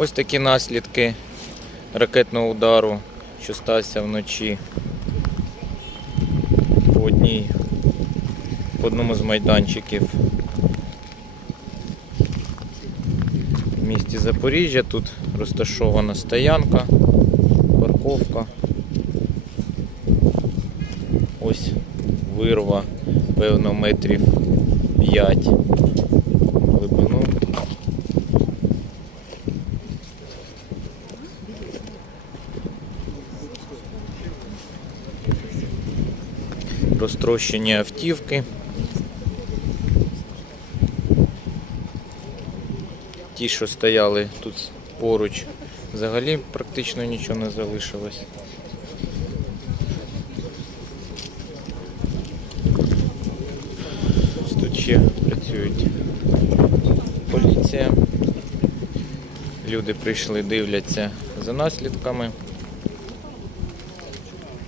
Ось такі наслідки ракетного удару, що стався вночі по одній, по одному з майданчиків в місті Запоріжжя. Тут розташована стоянка, парковка. Ось вирва, певно, метрів 5 Розтрощені автівки. Ті, що стояли тут поруч, взагалі практично нічого не залишилось. Тут ще працюють поліція. Люди прийшли, дивляться за наслідками.